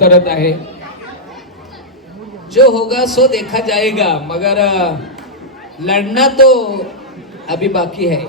करत आहे, जो होगा सो देखा जाएगा, मगर लढना तो अभी बाकी है.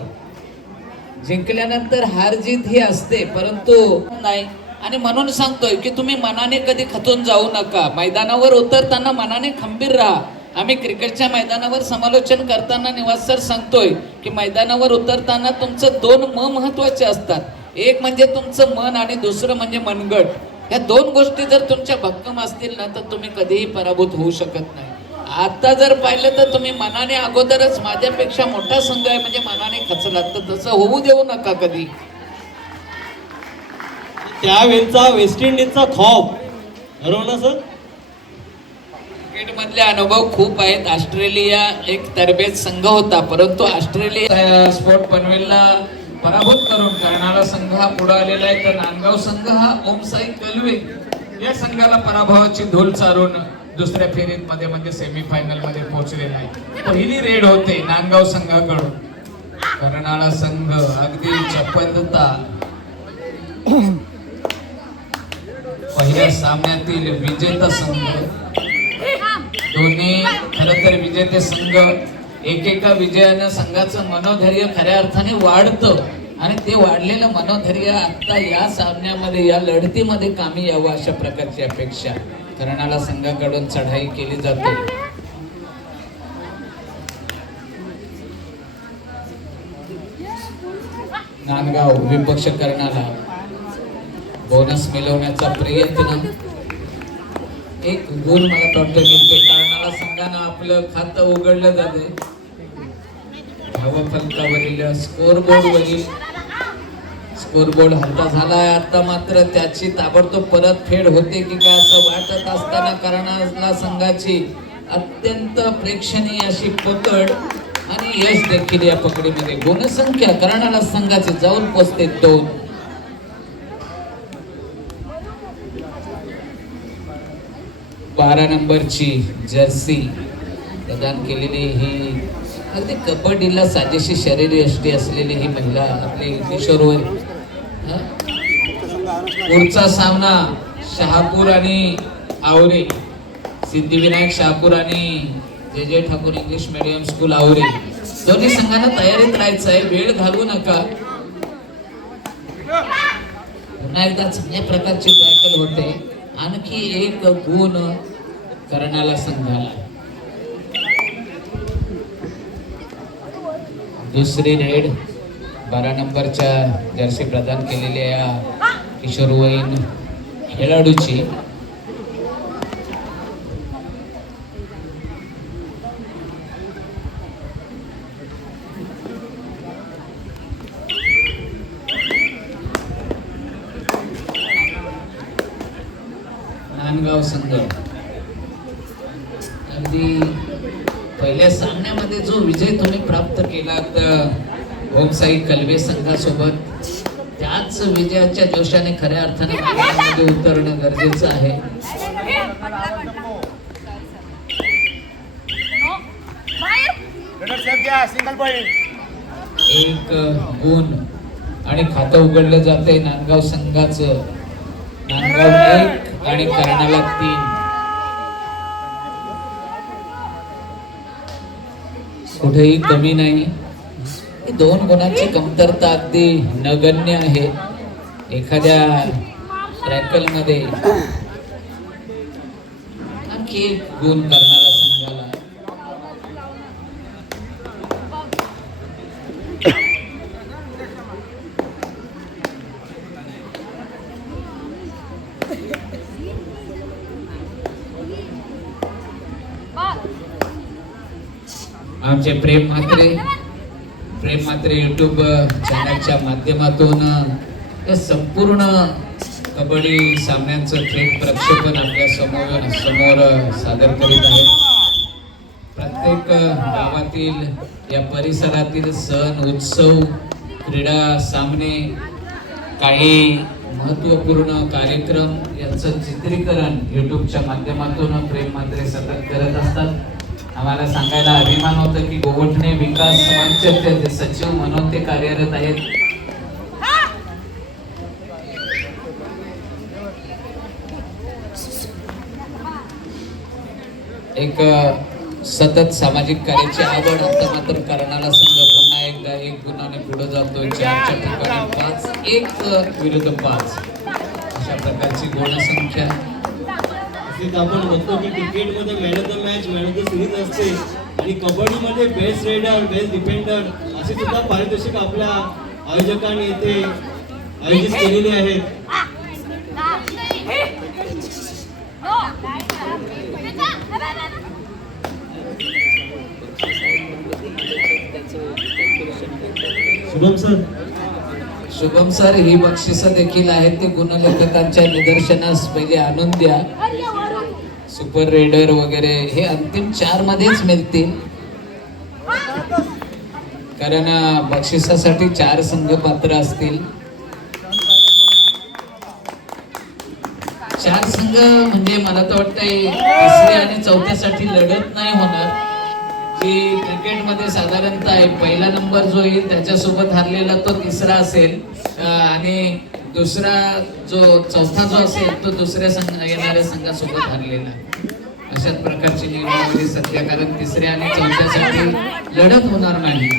जिंकल्यानंतर हार जीत ही असते, परंतु नाही. आणि म्हणून सांगतोय की तुम्ही मनाने कधी खचून जाऊ नका. मैदानावर उतरताना मनाने खंबीर राहा. आम्ही क्रिकेटच्या मैदानावर समालोचन करताना निवास सर सांगतोय की मैदानावर उतरताना तुमचं दोन महत्वाचे असतात. एक म्हणजे तुमचं मन आणि दुसरं म्हणजे मनगट. या दोन गोष्टी जर तुमच्या भक्कम असतील ना तर तुम्ही कधीही पराभूत होऊ शकत नाही. आता जर पाहिलं तर तुम्ही मनाने अगोदरच माझ्यापेक्षा मोठा संघ आहे म्हणजे मनाने खचलात, तर तसं होऊ देऊ नका कधी. त्यावेळचा वेस्ट इंडिजचा खॉप बरोबर ना सर. क्रिकेट मधले अनुभव खूप आहेत. ऑस्ट्रेलिया एक तरबेज संघ होता, परंतु ऑस्ट्रेलिया स्पोर्ट पनवेलला पराभूत करून कर्नाळा संघ हा पुढे आलेला आहे. तर नांदगाव संघ हा ओमसाई कलवे या संघाला पराभवाची धूल चारून दुसऱ्या फेरीत मध्ये म्हणजे सेमीफायनल मध्ये पोहोचलेला आहे. पहिली रेड होते नांदगाव संघाकडून. कर्नाळा संघ अगदी चपलता पहिल्या सामन्यातील विजेता संघ. दोन्ही खरं तर विजेते संघ. एकेका विजयानं संघाचं मनोधैर्य खऱ्या अर्थाने वाढतं आणि ते वाढलेलं मनोधैर्य आता या सामन्यामध्ये या लढतीमध्ये कामी यावं अशा प्रकारची अपेक्षा कर्नाळा संघाकडून चढाई केली जाते. नांदगाव विपक्ष कर्नाळा बोनस मिळवण्याचा प्रयत्न. एक गोल मला प्राप्त मिळते. कर्नाळा संघानं आपलं खातं उघडलं जाते. धावफलकावरील स्कोरबोर्ड हलता झालाय. आता मात्र त्याची ताबडतोब परत फेड होते की काय असं वाटत असताना कर्नाळा संघाची अत्यंत प्रेक्षणीय अशी पकड आणि यश देखील या पकडीमध्ये. गुणसंख्या कर्नाळा संघाची जाऊन पोचते 2. बारा नंबरची जर्सी प्रदान केलेली ही अगदी कबड्डीला साजेशी शरीरयष्टी असलेली ही महिला आपली किशोरवयीन. पुढचा सामना शहापूर आणि आवरे. सिद्धिविनायक शहापूर आणि जे ठाकूर इंग्लिश मीडियम स्कूल आवरे. दोन्ही संघांना तयारीत राहायचं आहे. वेळ घालवू नका. पुन्हा एकदा चांगल्या प्रकारची टॅकल होते. आणखी एक गुण कर्नाळा संघाला. दुसरी रेड 12 नंबरच्या जर्सी प्रदान केलेल्या या किशोरवयीन खेळाडूची. नांदगाव संघ अगदी पहिल्या सामन्यामध्ये जो विजय तुम्ही प्राप्त केला ओमसाई कलवे संघासोबत, त्याच विजयाच्या जोशाने खऱ्या अर्थाने मैदानामध्ये उतरणं गरजेचं आहे. एक गुण आणि खातं उघडलं जाते नांदगाव संघाचं. नांदगाव 1 आणि कर्नाळा 3. कुठेही कमी नाही. 2 गुणांची कमतरता अगदी नगण्य आहे एखाद्या ट्रॅकल मध्ये. आणखी एक गुण कर्नाळा संघाला. आमचे प्रेम म्हात्रे युट्यूब चॅनलच्या माध्यमातून या संपूर्ण कबड्डी सामन्यांचं थेट प्रक्षेपण आपल्या समोर सादर करीत आहेत. प्रत्येक गावातील या परिसरातील सण उत्सव क्रीडा सामने काही महत्त्वपूर्ण कार्यक्रम यांचं चित्रीकरण युट्यूबच्या माध्यमातून प्रेम म्हात्रे सतत करत असतात. आम्हाला सांगायला अभिमान होतं की गोवठणे विकास मंचचे सचिव म्हणून ते कार्यरत आहेत. एक सतत सामाजिक कार्याची आवड आता मात्र कर्णाला संघ पुन्हा एकदा 1 गुणाने पुढे जातोय. 4च्या ठिकाणी 5, 1 विरुद्ध 5 अशा प्रकारची गुणसंख्या. तसेच आपण बघतो की क्रिकेटमध्ये man of the match, man of the series असते आणि कबड्डीमध्ये बेस्ट रेडर, बेस्ट डिफेंडर असे सुद्धा पारितोषिक आपल्या आयोजकांनी येथे आयोजित केलेले आहेत. शुभम सर, शुभम सर, ही बक्षिसं देखील आहेत ते गुणलेखकांच्या निदर्शनास पहिले आणून द्या. सुपर रेडर वगैरे हे अंतिम 4 मध्येच मिळतील, कारण बक्षिसासाठी 4 संघ पात्र असतील. 4 संघ म्हणजे मला तर वाटतंय 3ऱ्या आणि 4थ्यासाठी लढत नाही होणार. की क्रिकेटमध्ये साधारणतः पहिला नंबर जो येईल त्याच्यासोबत हारलेला तो 3रा असेल आणि दुसरा जो 4था जो असेल तो दुसऱ्या येणाऱ्या संघासोबत हारलेला. अशाच प्रकारची नियमावली सध्या, कारण 3ऱ्या आणि 4थ्यासाठी लढत होणार नाही.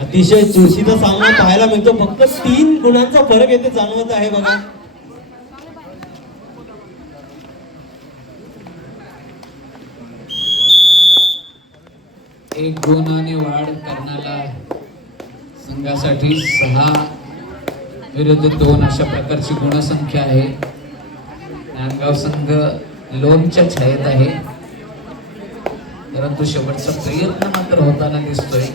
अतिशय चुरशीचा सामना पाहायला मिळतो. फक्त 3 गुणांचा फरक येथे जाणवत आहे बघा. एक गुणाने वाढ कर्णाला संघासाठी 6 विरुद्ध 2 अशा प्रकारची गुणसंख्या आहे. नांदगाव संघ लोनच्या छायेत आहे, परंतु शेवटचा प्रयत्न मात्र होताना दिसतोय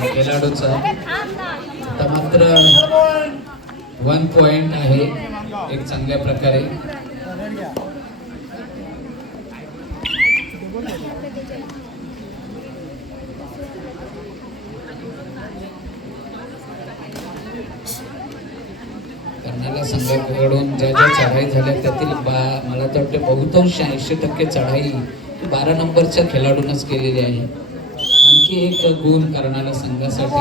खेळाडूचा. आता मात्र 1 पॉइंट आहे एक चांगल्या प्रकारे. कर्णाला संघाकडून ज्या ज्या चढाई झाल्या त्यातील मला तर वाटते बहुतांश 80% चढाई 12 नंबरच्या खेळाडूनच केलेली आहे. आणखी एक गुण कर्णाला संघासाठी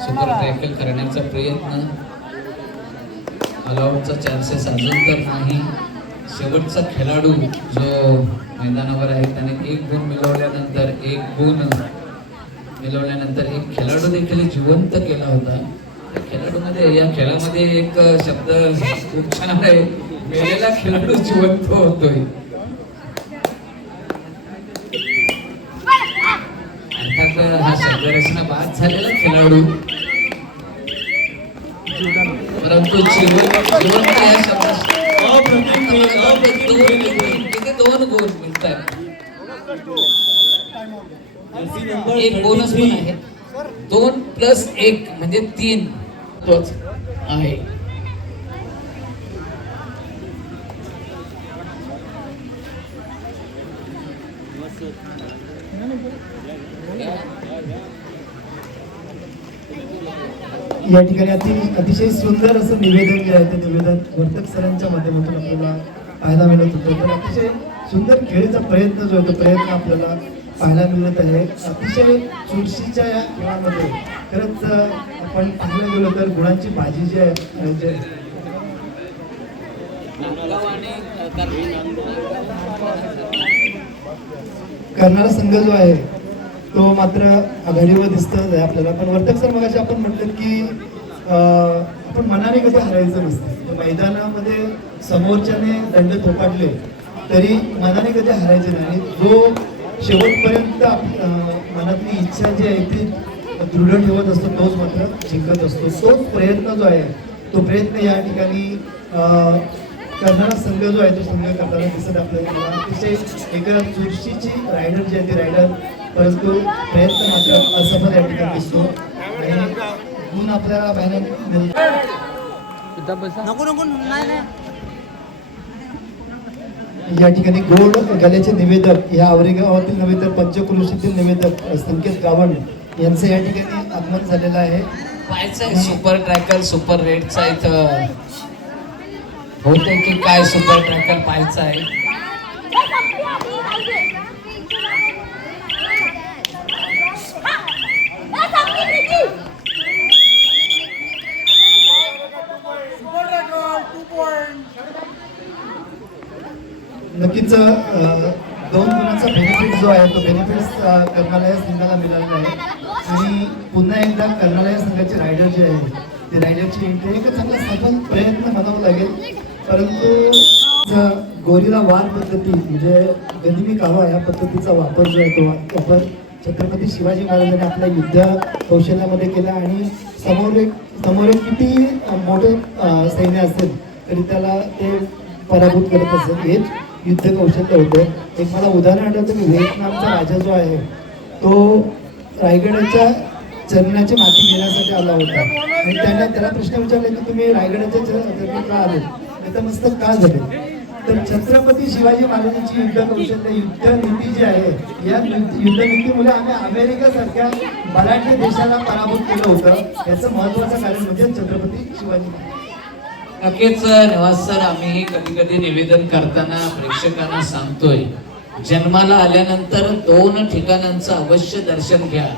सुपर टॅकल करण्याचा प्रयत्न. ऑलआउटचा चान्सेस अजून तर नाही. शेवटचा खेळाडू जो मैदानावर आहे त्याने 1 गुण मिळवल्यानंतर 1 गुण मिळवल्यानंतर एक खेळाडू देखील जिवंत केला होता. खेळाडूमध्ये या खेळामध्ये एक शब्द खूप छान आहे, मेलेला खेळाडू जिवंत होतोय. अर्थात हा शब्दरचना बाद झालेला खेळाडू, परंतु जिवंत या शब्दात 2 गुण मिळतात. एक बोनस पण आहे. 2 + 1 म्हणजे 3 तोच आहे. या ठिकाणी अतिशय सुंदर असं निवेदन जे आहे ते निवेदन वर्तक सरांच्या माध्यमातून आपल्याला पाहायला मिळत होतं. तर अतिशय सुंदर खेळीचा प्रयत्न जो आहे तो प्रयत्न आपल्याला पाहायला मिळत आहे. अतिशय चुरशीच्या या खेळामध्ये खरंच आपण पाहायला गेलो तर गुणांची बाजी जी आहे करणारा संघ जो आहे तो मात्र आघाडीवर दिसत आहे आपल्याला. पण वर्तक सर मगाशी आपण म्हटलं की आपण मनाने कधी हरायचं नसतं. मैदानामध्ये समोरच्याने दंड थोपाटले तरी मनाने कधी हरायचे नाही. जो शेवटपर्यंत मनातली इच्छा जी आहे ती दृढ ठेवत असतो तोच मात्र जिंकत असतो. तोच प्रयत्न जो आहे तो प्रयत्न या ठिकाणी करणारा संघ जो आहे तो संघ करताना दिसत आपल्याला. अतिशय एका चुरशीची रायडर जी आहे ती रायडर, परंतु प्रयत्न मात्र असफल या ठिकाणी दिसतो आणि गुण आपल्याला पाहायला मिळतो. या ठिकाणी गोड गल्याचे निवेदक या औरेगावातील नव्हे तर पंचक्रोशीतील निवेदक संकेत गावंड यांचं या ठिकाणी आगमन झालेलं आहे. पाहायचं सुपर ट्रॅकर सुपर रेडचा इथं होते की काय सुपर ट्रॅकर पाहायचं आहे. नक्कीच दोन गुणांचा बेनिफिट जो आहे तो बेनिफिट कर्नाला या संघाला मिळालेला आहे आणि पुन्हा एकदा कर्नाला या संघाचे रायडर जे आहे ते रायडरची एंट्री एक चांगला सफल प्रयत्न म्हणावा लागेल. परंतु गोरीला वार पद्धती म्हणजे गनिमी कावा या पद्धतीचा वापर जो आहे तो वापर छत्रपती शिवाजी महाराजांनी आपल्या युद्ध कौशल्यामध्ये केला आणि समोर एक किती मोठं सैन्य असेल तरी त्याला ते पराभूत करत असेल हेच युद्ध कौशल्य होतं. एक मला उदाहरण आठवतं की व्हिएतनामचा राजा जो आहे तो रायगडाच्या चरणाची माती घेण्यासाठी आला होता आणि त्याला प्रश्न विचारला की तुम्ही रायगडाच्या चरणी का आले नतमस्तक का झाले. तर छत्रपती शिवाजी महाराजांची युद्ध कौशल्य युद्ध नीती जी आहे या युद्ध नीतीमुळे आम्ही अमेरिकेसारख्या बलाढ्य देशाला पराभूत केलं होतं. याचं महत्वाचं कारण म्हणजे छत्रपती शिवाजी महाराज. नक्कीच निवास सर, आम्ही कधी कधी निवेदन करताना प्रेक्षकांना सांगतोय जन्माला आल्यानंतर 2 ठिकाणांचं अवश्य दर्शन घ्या.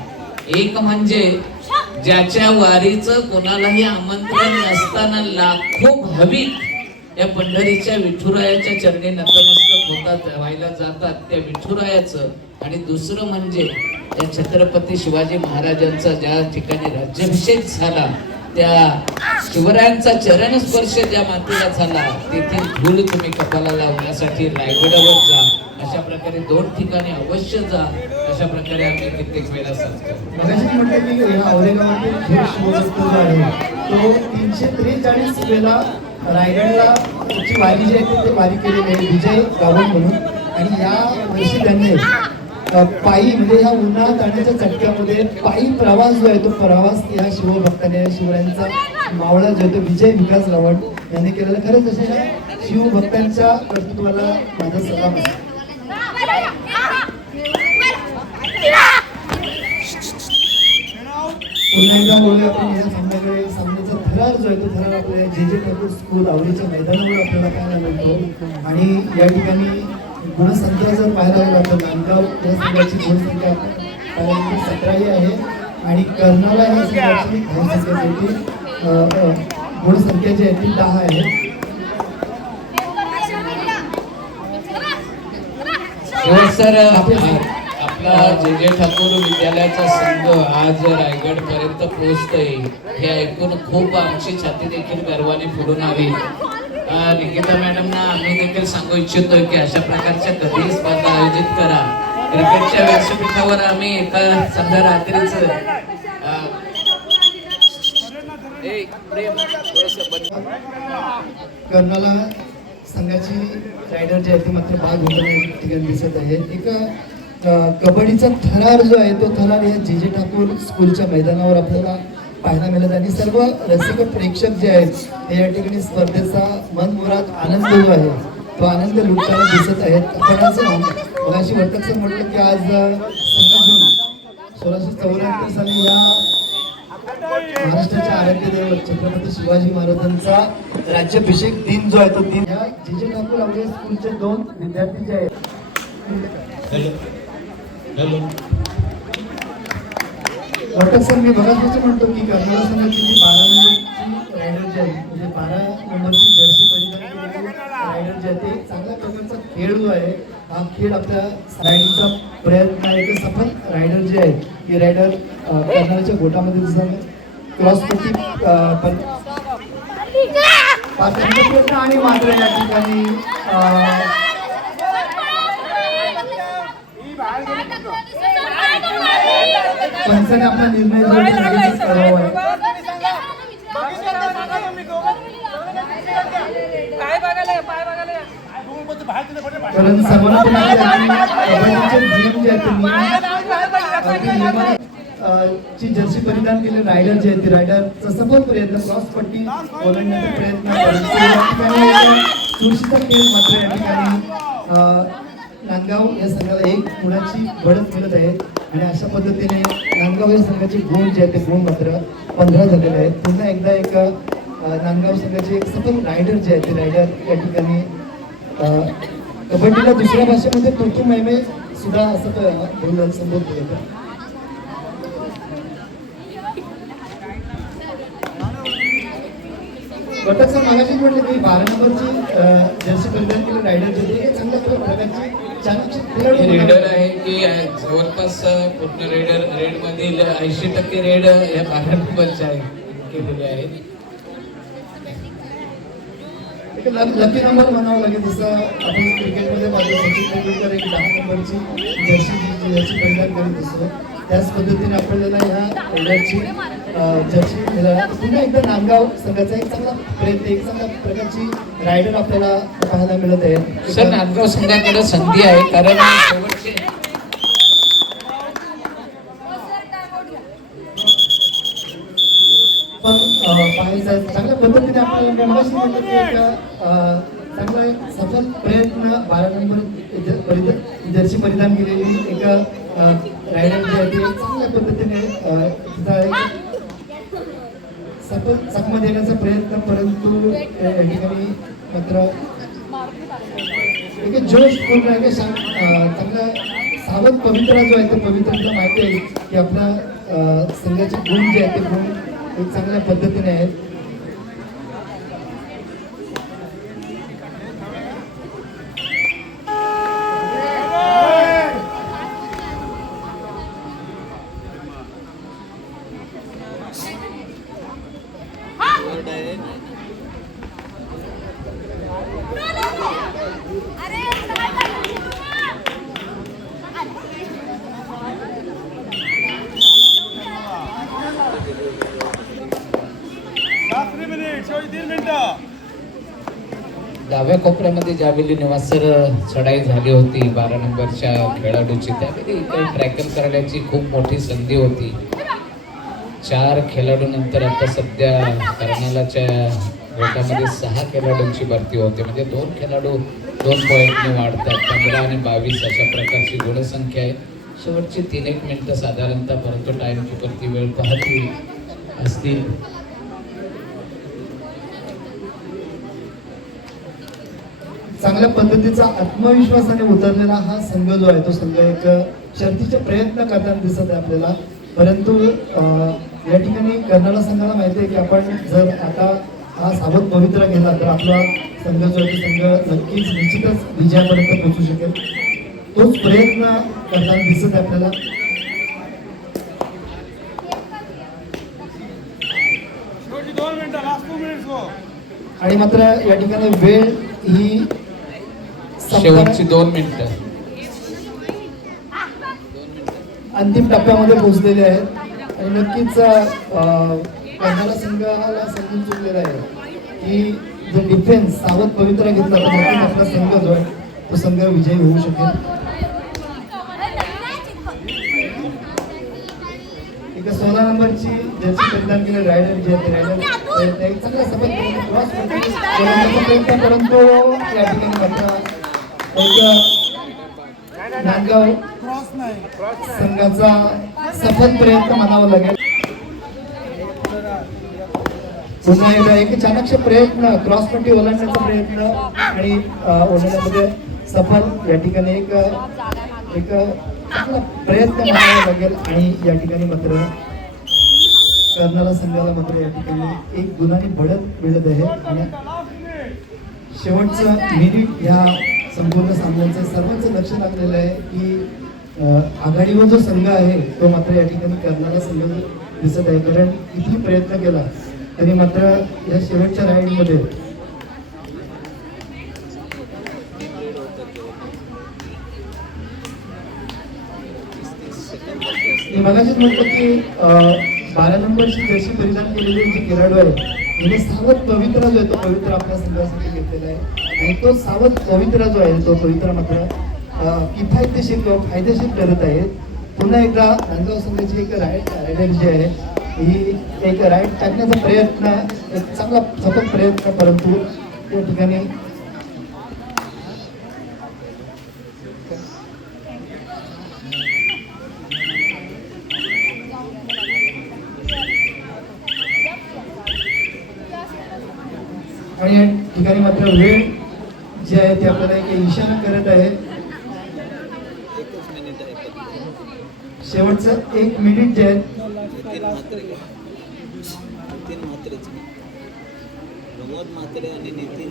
एक म्हणजे ज्याच्या वारीचं कोणालाही आमंत्रण नसताना लाखो भाविक या पंढरीच्या विठुरायाच्या चरणी नतमस्तक होतात व्हायला जातात त्या विठुरायाचं. आणि दुसरं म्हणजे त्या छत्रपती शिवाजी महाराजांचा ज्या ठिकाणी राज्याभिषेक झाला त्या शिवरायांचा चरण स्पर्श ज्या मातीला झाला तेथील धूळ तुम्ही कपाला लावण्यासाठी रायगडावर जा. अशा प्रकारे 2 ठिकाणी अवश्य जा. अशा प्रकारे आम्ही कित्येक वेळा सांगतो. मगाशी म्हटलं की या औरंगाबादतील जो शिवभक्त जो आहे तो 343 वेळा रायगडला ची वारी जी आहे ते वारी केलेली आहे विजय गावण म्हणून. आणि या वर्षी त्यांनी पायी म्हणजे ह्या उन्हाळ्यात आणण्याच्या चटक्यामध्ये पायी प्रवास जो आहे तो प्रवास या शिवभक्ताने शिवरायांचा मावळा जो आहे तो विजय विकास रावण यांनी केलेला. खरंच अशा शिवभक्तांच्या कर्तृत्वाला माझा सलाम आहे. पुन्हा एकदा बोलूया आपण या सामन्याचा थरार जो आहे तो थरार आपल्या जे ठाकूर स्कूल आवडीच्या मैदानावर आपल्याला पाहायला मिळतो. आणि या ठिकाणी गुणसंख्या जर पाहायला गेला तर नांदगाव या संघाची गुणसंख्या पाहायला 17 ही आहे आणि कर्नाला या संघाची गुणसंख्या जी आहे ती 10 आहे. सर, आपला जे ठाकूर विद्यालयाचा संघ आज रायगड पर्यंत पोहोचतोय हे ऐकून खूप आमची छाती देखील गर्वाने फुलून आली. निकिता मॅडमना आम्ही देखील सांगू इच्छितो की अशा प्रकारच्या कधीही स्पर्धा आयोजित करा. क्रिकेटच्या व्यासपीठावर आम्ही एका समजा रात्रीच कर्नाला संघाची रायडर जे आहे ते मात्र भाग होताना या ठिकाणी दिसत आहे. एका कबड्डीचा थरार जो आहे तो थरार या जे ठाकूर स्कूलच्या मैदानावर आपल्याला पाहायला मिळत आणि सर्व रसिक प्रेक्षक जे आहेत ते या ठिकाणी स्पर्धेचा मनमुराद आनंद जो आहे तो आनंद लुटताना दिसत आहेत. आपण असं मगाशी वर्तक म्हटलं की आज 1674 साली या महाराष्ट्राच्या आराध्य दैवत छत्रपती शिवाजी महाराजांचा राज्याभिषेक दिन जो आहे तो दिन या जे ठाकूर आवडे स्कूलचे 2 विद्यार्थी जे आहेत. हॅलो वर्तक सर, मी बघाच म्हणतो की कर्नाला संघाची जी 12 नंबरची रायडर जी आहे म्हणजे 12 नंबरची जर्सी परिधान केलेली रायडर जे आहे ते चांगल्या प्रकारचा खेळ जो आहे हा खेळ आपल्या रायडिंगचा प्रयत्न आहे. ते सफल रायडर जे आहे ही रायडर कर्नालाच्या गोटामध्ये दिसतात क्रॉसपट्टी प्रयत्न आणि मात्र या ठिकाणी पंचाने आपला निर्णय जो लगेचच करावा आहे. कारण ची जर्सी परिधान केलेले रायडर जे आहेत रायडरचा सफल प्रयत्न क्रॉस पट्टी ओलांडण्याचा प्रयत्न चुरशीचा खेळ मात्र या ठिकाणी नांदगाव या संघाला 1 गुणाची बढत मिळत आहे. आणि अशा पद्धतीने नांदगाव या संघाचे गुण जे आहेत ते गुण मात्र 15 झालेले आहेत. पुन्हा एकदा एक नांदगाव संघाचे एक सफल रायडर जे आहेत ते रायडर या ठिकाणी कबड्डीला दुसऱ्या भाषेमध्ये तुर्तू मैमे सुद्धा असं संबोधलं जातं. वर्तक सर मागाशीच म्हटलं की 12 नंबरची जर्सी परिधान केली रायडर जे ते चांगल्या प्रकारची चांगली खेळाडू रेडर आहे की जवळपास पूर्ण रेड मधील 80% रेड या 12 नंबरच्या केलेले आहेत. एक लकी नंबर म्हणावं लागेल. जसं आपण क्रिकेटमध्ये पाहतो सचिन तेंडुलकर एक 10 नंबरची जर्सी परिधान करीत असतो, त्याच पद्धतीने आपल्याला ह्या रेडरची जर्सी मिळाला. पुन्हा एकदा नांदगाव संघाचा एक चांगला प्रयत्न, एक चांगल्या प्रकारची रायडर आपल्याला पाहायला मिळत आहे. सर नांदगाव संघाकडे संधी आहे कारण शेवटचे पण पाहायचं चांगल्या पद्धतीने आपल्याला मगाशी म्हटलं की एक चांगला एक सफल प्रयत्न 12 नंबर जर्सी परिधान केलेली एक रायडर जी आहे ती चांगल्या पद्धतीने तिचा एक सफल चकमा देण्याचा प्रयत्न, परंतु या ठिकाणी मात्र एक जोश पूर्ण आहे चांगला सावध पवित्रा जो आहे तो पवित्राला माहिती आहे की आपल्या संघाचे गुण जे आहेत ते गुण एक चांगल्या पद्धतीने आहेत. डाव्या कोपऱ्यामध्ये ज्यावेळी निवासर चढाई झाली होती 12 नंबरच्या खेळाडूची, त्यावेळी काही ट्रॅकल करण्याची खूप मोठी संधी होती. 4 खेळाडूंनंतर आता सध्या कर्नालाच्या गटामध्ये 6 खेळाडूंची भरती होते, म्हणजे 2 खेळाडू 2 पॉईंटने वाढतात. 15 आणि 22 अशा प्रकारची गुणसंख्या आहे. शेवटची 3-1 मिनिटं साधारणतः, परंतु टाइम कीपर ती वेळ पाहतील असतील. चांगल्या पद्धतीचा आत्मविश्वासाने उतरलेला हा संघ जो आहे तो संघ एक शर्तीचे प्रयत्न करताना दिसत आहे आपल्याला. परंतु या ठिकाणी कर्नाला संघाला माहिती आहे की आपण जर आता हा सावध पवित्रा घेतला तर आपला संघ जो आहे संघ नक्कीच निश्चितच विजयापर्यंत पोहोचू शकेल. तोच प्रयत्न करताना दिसत आहे आपल्याला. आणि मात्र या ठिकाणी वेळ ही शेवटची 2 मिनिटं अंतिम टप्प्यामध्ये पोहोचलेले आहेत आणि नक्कीच कर्नाला संघाला समजून चुकलेला आहे की जर डिफेन्स सावध पवित्रा घेतला तर नक्कीच आपला संघ जो आहे तो संघ विजयी होऊ शकेल. एक 16 नंबरची जर्सी परिधान केलेली रायडर जे आहे रायडर एक चांगला सफल क्रॉस प्रयत्न, परंतु या ठिकाणी मात्र एक नांदगाव संघाचा सफल प्रयत्न म्हणावा लागेल. पुन्हा एकदा एक चाणक्य प्रयत्न, क्रॉस पट्टी ओलांडण्याचा प्रयत्न आणि ओलांडण्यामध्ये सफल. या ठिकाणी एक चांगला प्रयत्न म्हणावा लागेल आणि या ठिकाणी मात्र कर्नाला संघाला मात्र या ठिकाणी 1 गुणाने बढत मिळत आहे. आणि शेवटचं मिनिट ह्या संपूर्ण सामन्याचं सर्वांचं लक्ष लागलेलं आहे की आघाडीवर जो संघ आहे तो मात्र या ठिकाणी कर्नाला संघ दिसत आहे. कारण किती प्रयत्न केला तरी मात्र या शेवटच्या राईडमध्ये मी मगाशीच म्हटलं की 12 नंबरची जर्सी परिधान केलेली जी खेळाडू आहे म्हणजे सावध पवित्रा जो आहे तो पवित्रा आपल्या संघासाठी घेतलेला आहे आणि तो सावध पवित्रा जो आहे तो पवित्रा मात्र किफायतशीर किंवा फायदेशीर ठरत आहे. पुन्हा एकदा नांदगाव संघाची एक रायडर जी आहे ही एक राईड टाकण्याचा प्रयत्न, एक चांगला सतत प्रयत्न, परंतु त्या ठिकाणी आणि या ठिकाणी मात्र वेळ जी आहे ती आपल्याला एक इशारा करत आहे. शेवटचं 1 मिनिट जे आहे प्रमोद म्हात्रे आणि नितीन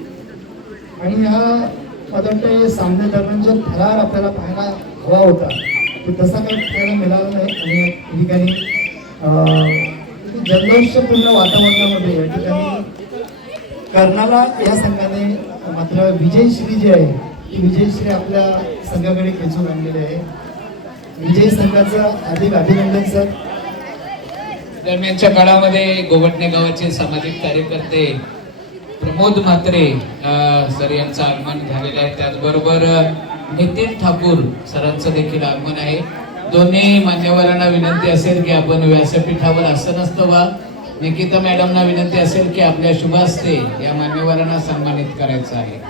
आणि ह्या मला वाटतं सामने दरम्यान जो थरार आपल्याला पाहायला हवा होता तो तसा काही पाहायला मिळाला नाही. आणि या ठिकाणी जल्लोषपूर्ण वातावरणामध्ये या ठिकाणी कर्नाला या संघाने मात्र विजयश्री जी आहे ती विजयश्री आपल्या संघाकडे खेचून आणलेली आहे. विजय संघाचं हार्दिक अभिनंदन सर. दरम्यानच्या काळामध्ये गोवटणे गावाचे सामाजिक कार्यकर्ते प्रमोद म्हात्रे सर यांचं आगमन झालेलं आहे. त्याचबरोबर नितीन ठाकूर सरांचं देखील आगमन आहे. दोन्ही मान्यवरांना विनंती असेल की आपण व्यासपीठावर आसन नसतं वा निकिता मॅडमना विनंती असेल की आपल्या शुभ हस्ते या मान्यवरांना सन्मानित करायचं आहे.